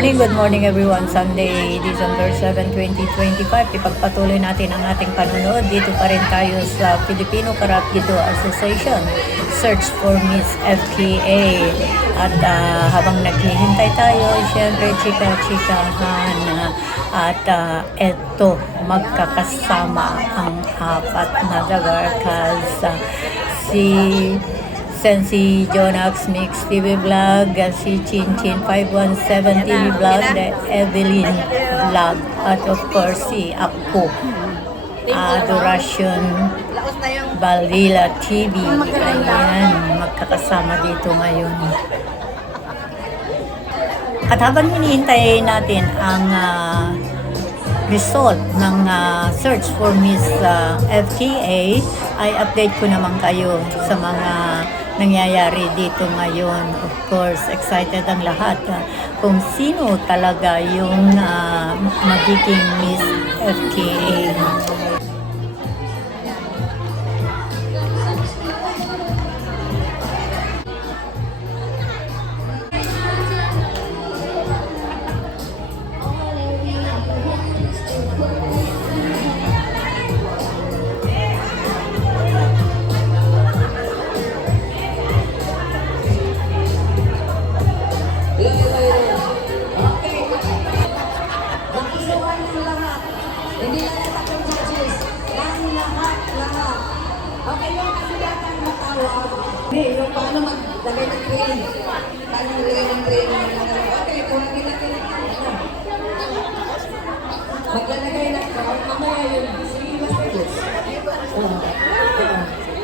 good morning everyone. Sunday, December 7, 2025. Ipagpatuloy natin ang ating panonood. Dito pa rin tayo sa Filipino Karate Judo Association. Search for Miss FKA. At habang naghihintay tayo, syempre chika-chikahan. At eto, magkakasama ang apat na dagarkas. Si Sensi Jonax Mix TV Vlog, si Chinchin 517 TV Vlog, Evelyn Vlog, at of course si Ako, Adoration Balila TV. Ayan, magkakasama dito ngayon. At habang hinihintay natin ang result ng search for Miss FKA, ay update ko naman kayo sa mga nangyayari dito ngayon. Of course, excited ang lahat kung sino talaga yung magiging Miss FKA. Hindi, yung paano maglagay ng training. Paano maglagay ng training. Okay, kuhagin natin. Maglalagay ng mamaya yun. Sige, basta this.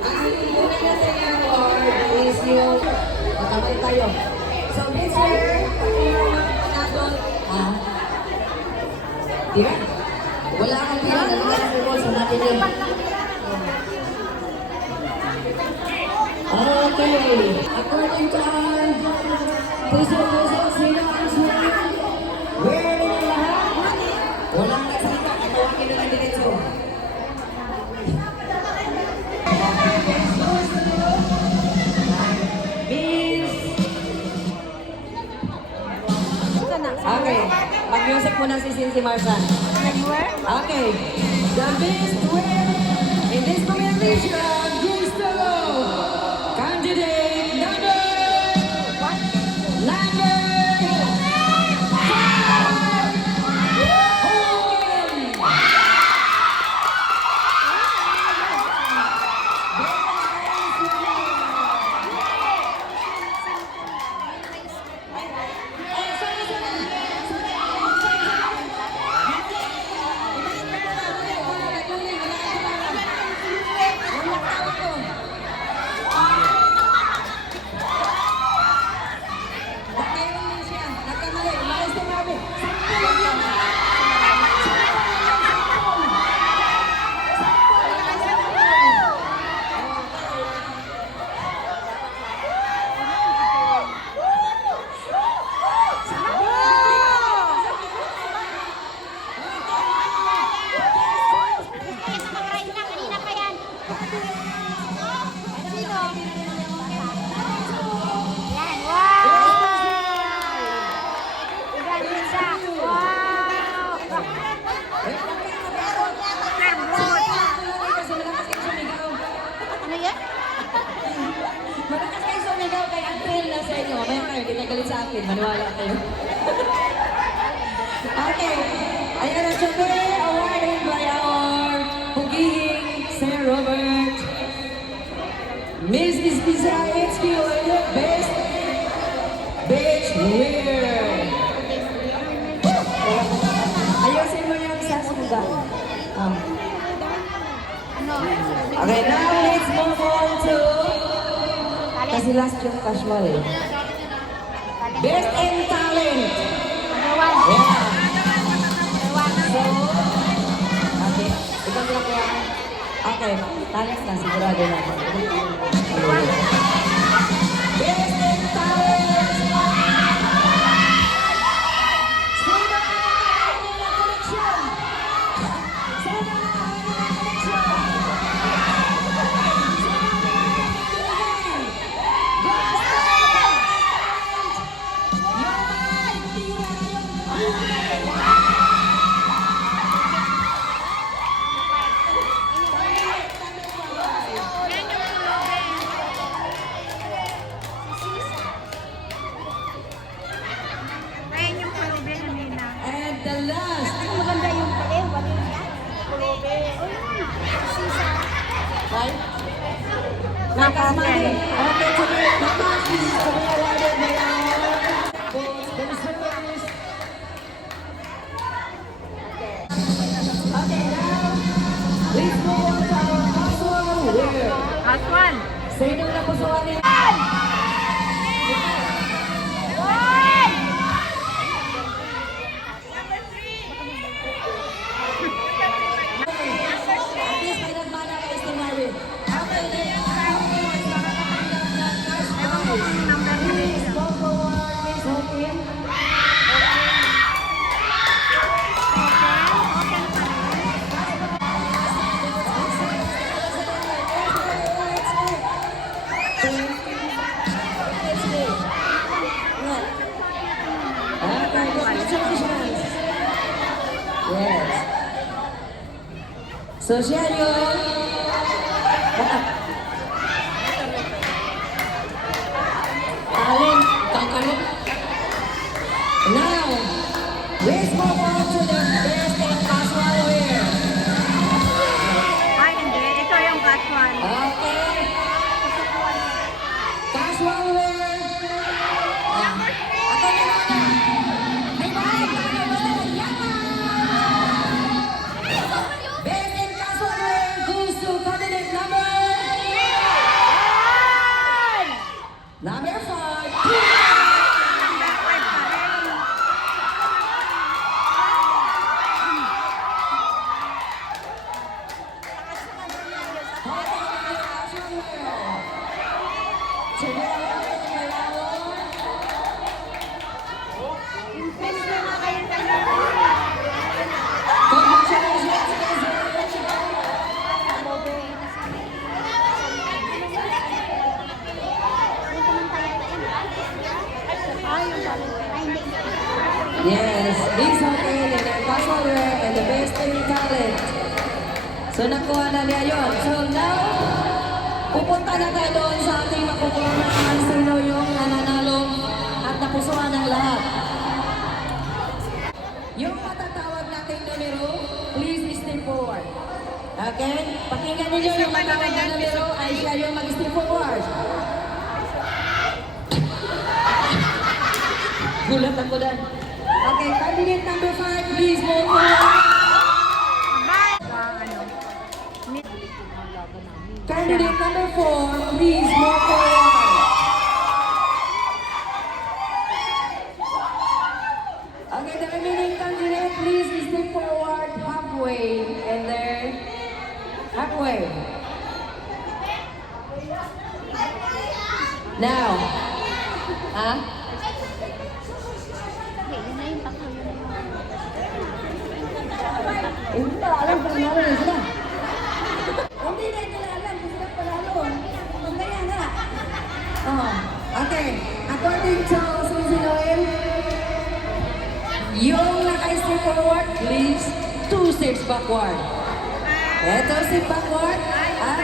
Ang una natin yung word is yung makamay tayo. So, this year, panatol, tira. Wala kang tira. Nalagay ng sa natin yun. Okay, according to our puso-puso, sino ang sumunod? Where na lahat? Walang nagsalita, katawagin na lang diretso. Okay, mag-music muna si Cincy Marsan. Okay, the best winner in this competition goes to candidate number 'Mamaya kayo, hindi galit sa akin. Maniwala kayo. Okay. Ayan ang sabi, awarded by our pugihing Sir Robert. Miss Pisa HQ, best beach wear. Ayusin mo yung sa suga. Okay, now let's move on to kasi last yung casual eh. Best in talent. Yeah. So, okay. Ikaw sila kaya. Okay, talent na. Sigurado na. Best in talent. Sino na ang connection? Sino na ang connection? Yung mga tira Ayan yung palibre kanina. And the last. Maganda yung palibre. Wali siya. Pulubi. O yun. Sisa. Right? Nakas money. Okay, today, Nakas is to be awarded by our both demonstrators. Okay, now, let's move on to our casual wear. Aswan. Sa inyong napusuan niya. At least may nagmana kay Steve Marvin. Okay, then, Number 3. please go forward, Miss Hopin. Okay, congratulations. Yes. So siya yung Alin, kakalo. Now, let's move on to the best in casual wear. Ay, hindi. Ito yung casual. Okay. Casual wear. Ako na muna. May bahay tayo ba? Best in casual wear goes to cabinet number 5. Number 5 pa rin. Impress na nga kayo tayo. Yes, Big Hotel and the casual wear and the best in talent. So nakuha na niya yun. So now, pupunta na tayo doon sa ating makukulangan sino yung nananalo at napusuan ng lahat. Yung matatawag nating numero, please step forward. Okay? Pakinggan niyo yung matawag na numero ay siya yung mag-step forward. Gulat ako dan. Okay, candidate number 5, please move forward. Bye! Candidate number 4, please move forward. Okay, the remaining candidate, please step forward halfway and then halfway. Now, huh? Hindi na alam kung nanalo na sila. Hindi na nila alam kung sila panalo. Mamaya nga. Oh, okay. According to Susie Noel, yung naka-step forward, please 2 steps backward. Ito step backward. At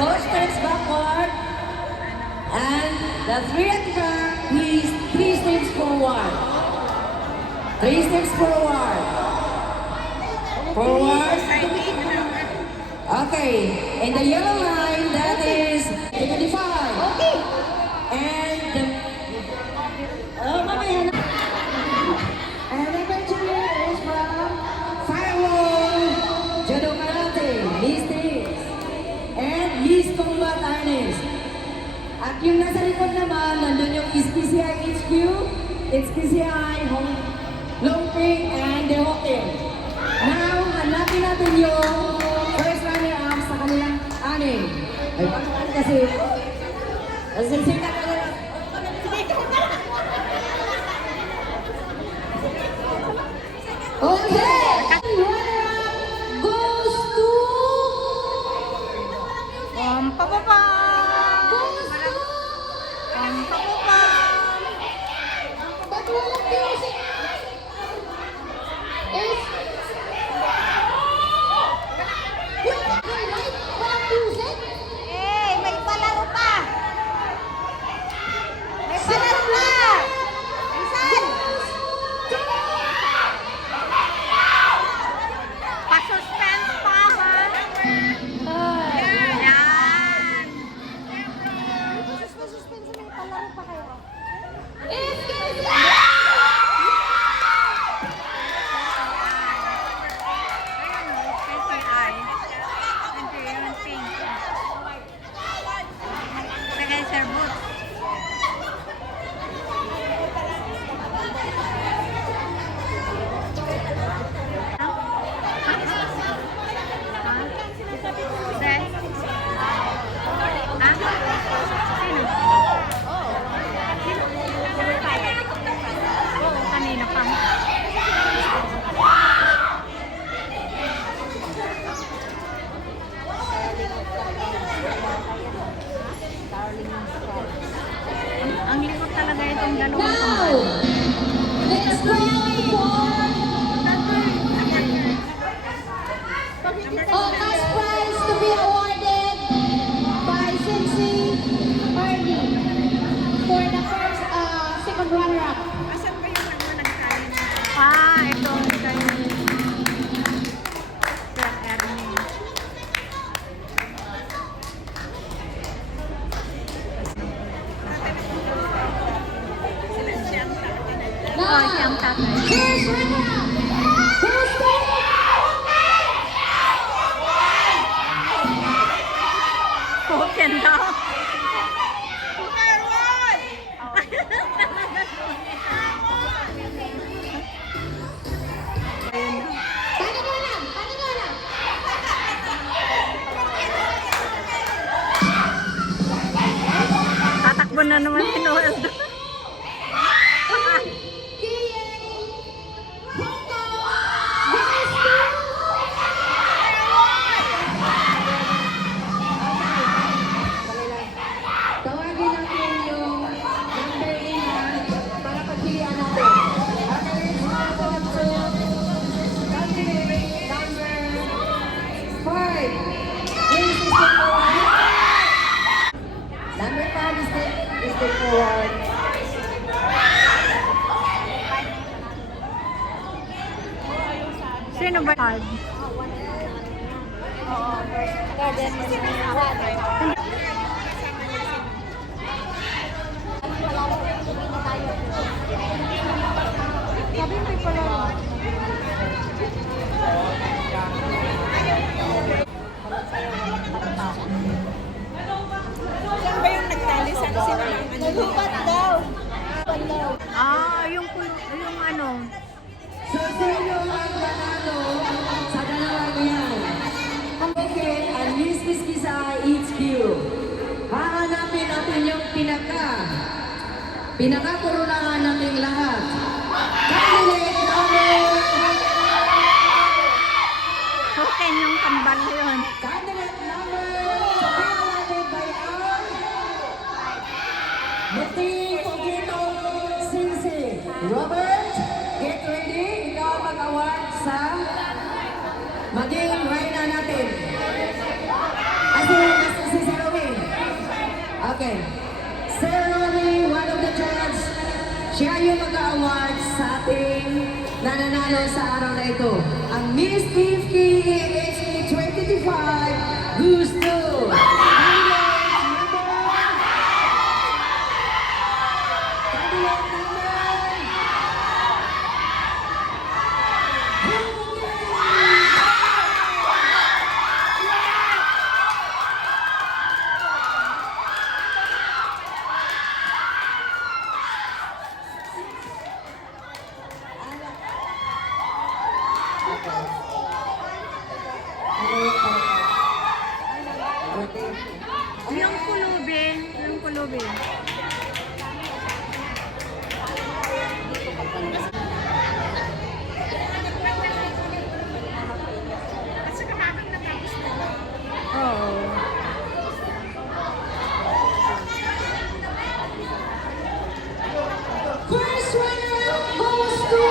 2 steps backward. And the 3 at the back, please 3 steps forward. 3 steps forward. Forward. Okay. In the yellow line, that is 55. Okay. And the... Oh, mamaya na. And number 2 is from Firewall, Judo Karate, Miss Tix, and Miss Combat Artist. At yung nasa likod naman, nandun yung SPCI HQ, SPCI Longping, and The Hawking. Now, hanapin natin yung first runner-up sa kanilang anim. Ay, paano kasi? Sikat ka na. Okay! Runner-up goes to... Pampapapam! Goes to... Pampapapam! Ba't walang music? itong kay Sir Ernie. Oh, siyang tatay. Spoken daw. Tatakbo na naman si Noel. Tawagin natin yung number 8 para pagpilian natin. Okay, let's move on to candidate number 5. Please step forward. Number 5 is step forward. Sino ba yun? Sabi may pala. Saan ba yung nagtali? Saan sila ang ano? Lupat daw. Yung ano. So, sino ang nanalo sa dalawang yan? Okay, ang Miss Kiskisa HQ. Hahanapin natin yung pinaka-kurunahan nating lahat. Candidate number Okay, yung kambal na yun. Candidate number sabihan by our Muti Pogito Singsi. Robert, get ready. Ikaw mag-award sa maging reyna natin. Si Sir Romy. Okay. Sir Romy, one of the judges, siya yung mag-award sa ating nananalo sa araw na ito. Ang Miss Tifki HK 2025 Gusto. Yung pulubi. Yung pulubi. Oo. First runner goes to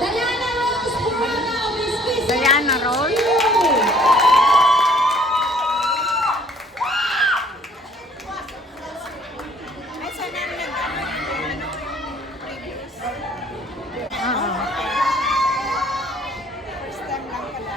Diana Rose Corona, Miss Kiss. Diana Rose. Ay, sana nag-ano previous. Oo. First time lang pala.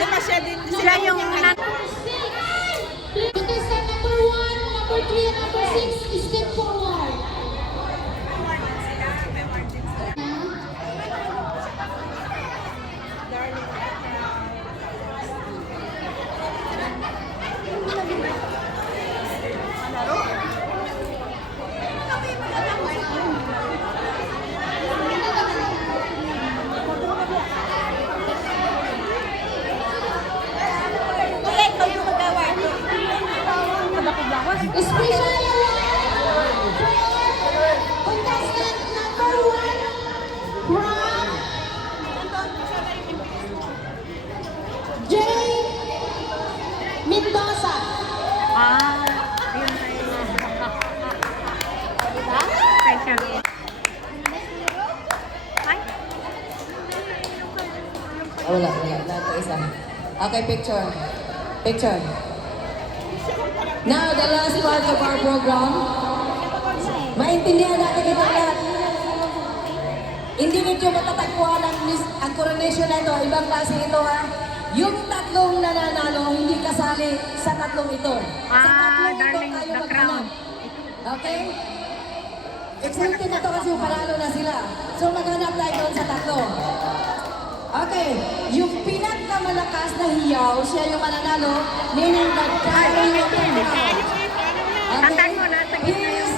Lumasya din Sila yung Contestant number 1, number 3, and number 6, step forward. Kuya, ikaw yung Wala. Lahat ko isa. Okay, picture. Picture. Now, the last part of our program. Maintindihan natin kita lahat. Hindi medyo matatagpuan ang coronation na ito. Ibang klase ito ha. Yung tatlong nananalo, hindi kasali sa tatlong ito. Sa tatlong ito Darling, tayo the maghanap. crown. Okay? Excited na to kasi panalo na sila. So maghanap tayo doon sa tatlo. Okay, yung pinakamalakas na hiyaw, siya yung mananalo, meaning the darling of the crowd. Tandaan mo, nasa gitna yung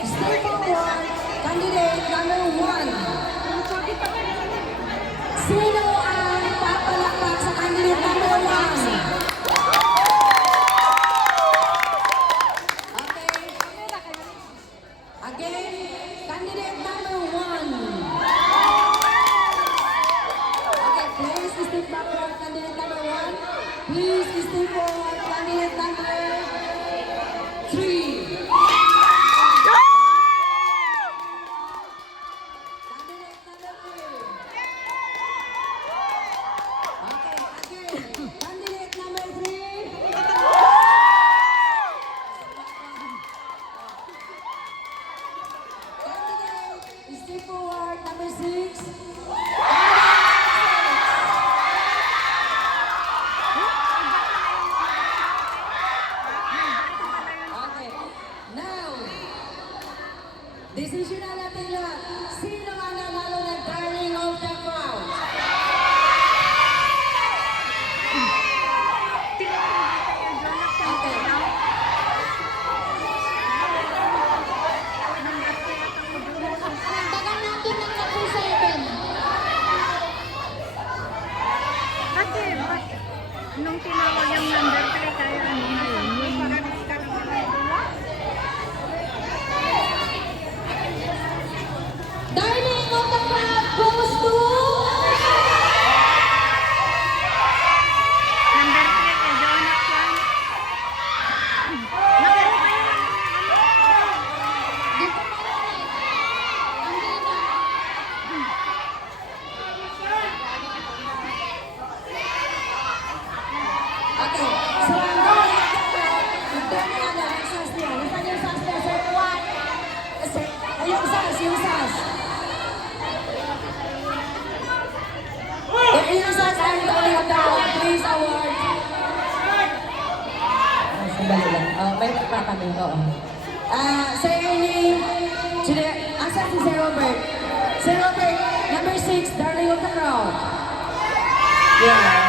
Please, stay forward, candidate number 1. Sino ang papalakpak sa candidate number 1? Okay. Again, candidate number 1. Okay, please step backward, candidate number 1. Please step forward, candidate number 3. Candidate number 3. Okay, again, candidate number 3. Candidate, step forward, number 6. Okay, now, decision na natin lahat. Sino ang nanalo ng darling of the crowd? Okay. Tagal natin ng number 7. Kasi, nung tinawag yung number 3, kaya ano na yun. Darling of the crowd goes to... Number 3, kay Jonas yan. Nakano ba yun? Di ko marinig. Hindi na. Okay, so ang darling of the crowd, nagdami na na, ang sas niya. Nasaan yung sas niya? Sir Juan? Yung sas. Yung sas ang darling of the crowd. Please award. Sandali lang. May pa kami, oo. Say your name. Asan si Sir Robert? Sir Robert, number 6, darling of the crowd. Yes.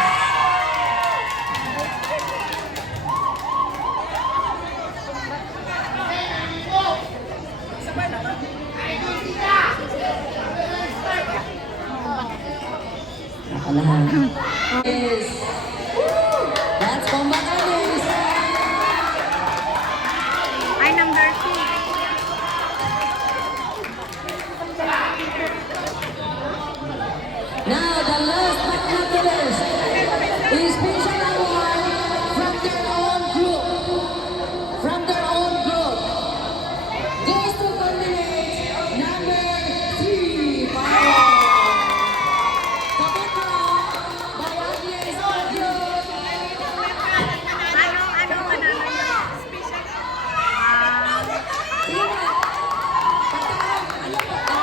Nakalahan. Yes. That's Combat Alice. Ay, number 2. Now, the last but not the least is special award from their own group. From their own group. Goes to candidate number 3, Power. Kapit mo, by Agnes Aguilar. Ano manalo yun? Sige na. Pagkaroon, ano pa?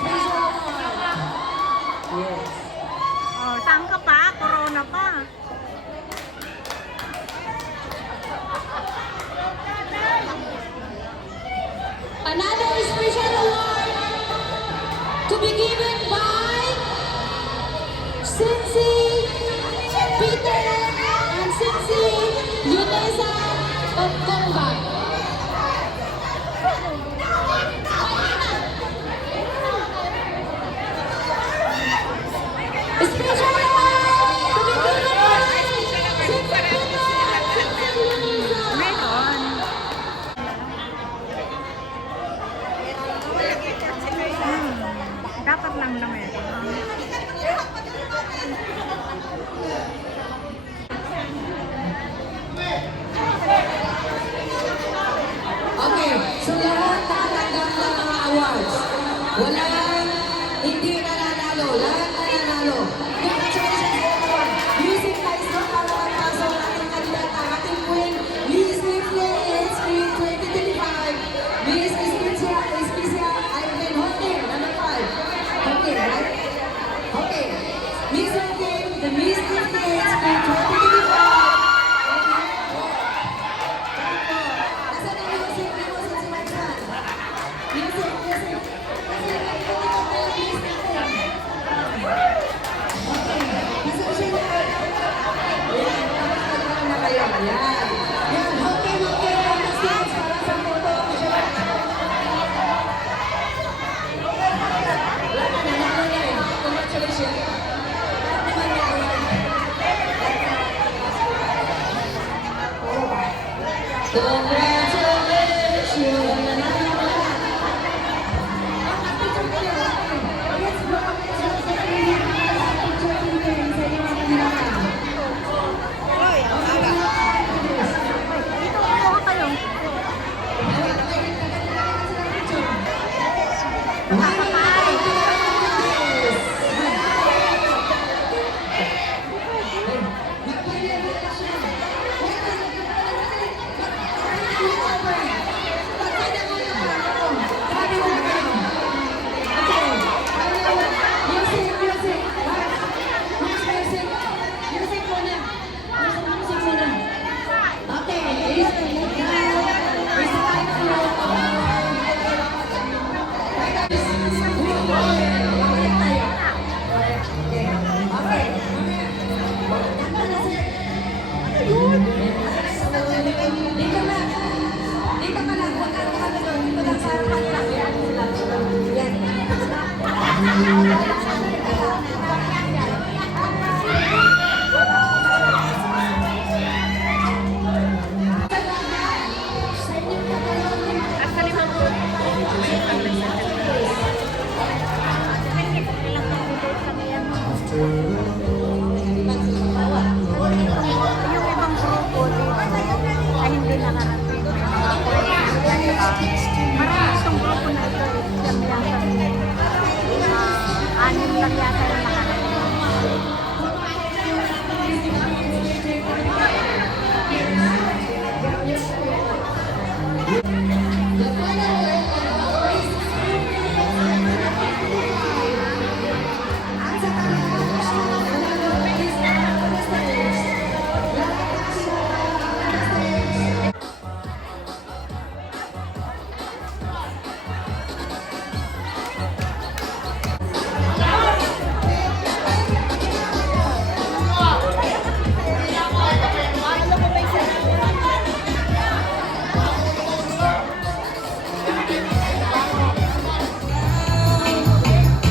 Special award. Yes. Oh, saan ka pa? Corona pa. Another special award to be given by Cincy Peter and Cincy Yunesa of Combat. Special award to be given by Cincy Peter and Cincy Yunesa. Meron. Dapat lang na meron. Okay, so lahat nakatanggap ng mga awards. Walang hindi Marami itong grupo na ito. Siyam yata. Anim lang yata yung nakarating.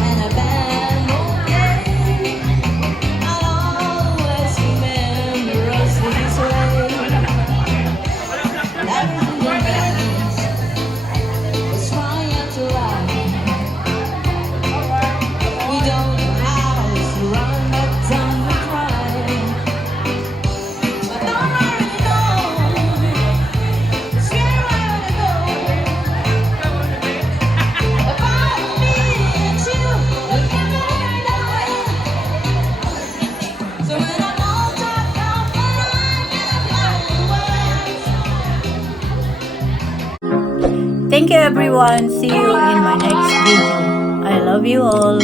And a bad okay. I'll always remember us this way. Everything that is trying to lie. We don't have to run, but time to cry. But don't worry, no. It's where I wanna go. About me and you, we'll never die. So when I'm all talked up and I can't find words. Thank you everyone. See you in my next video. I love you all.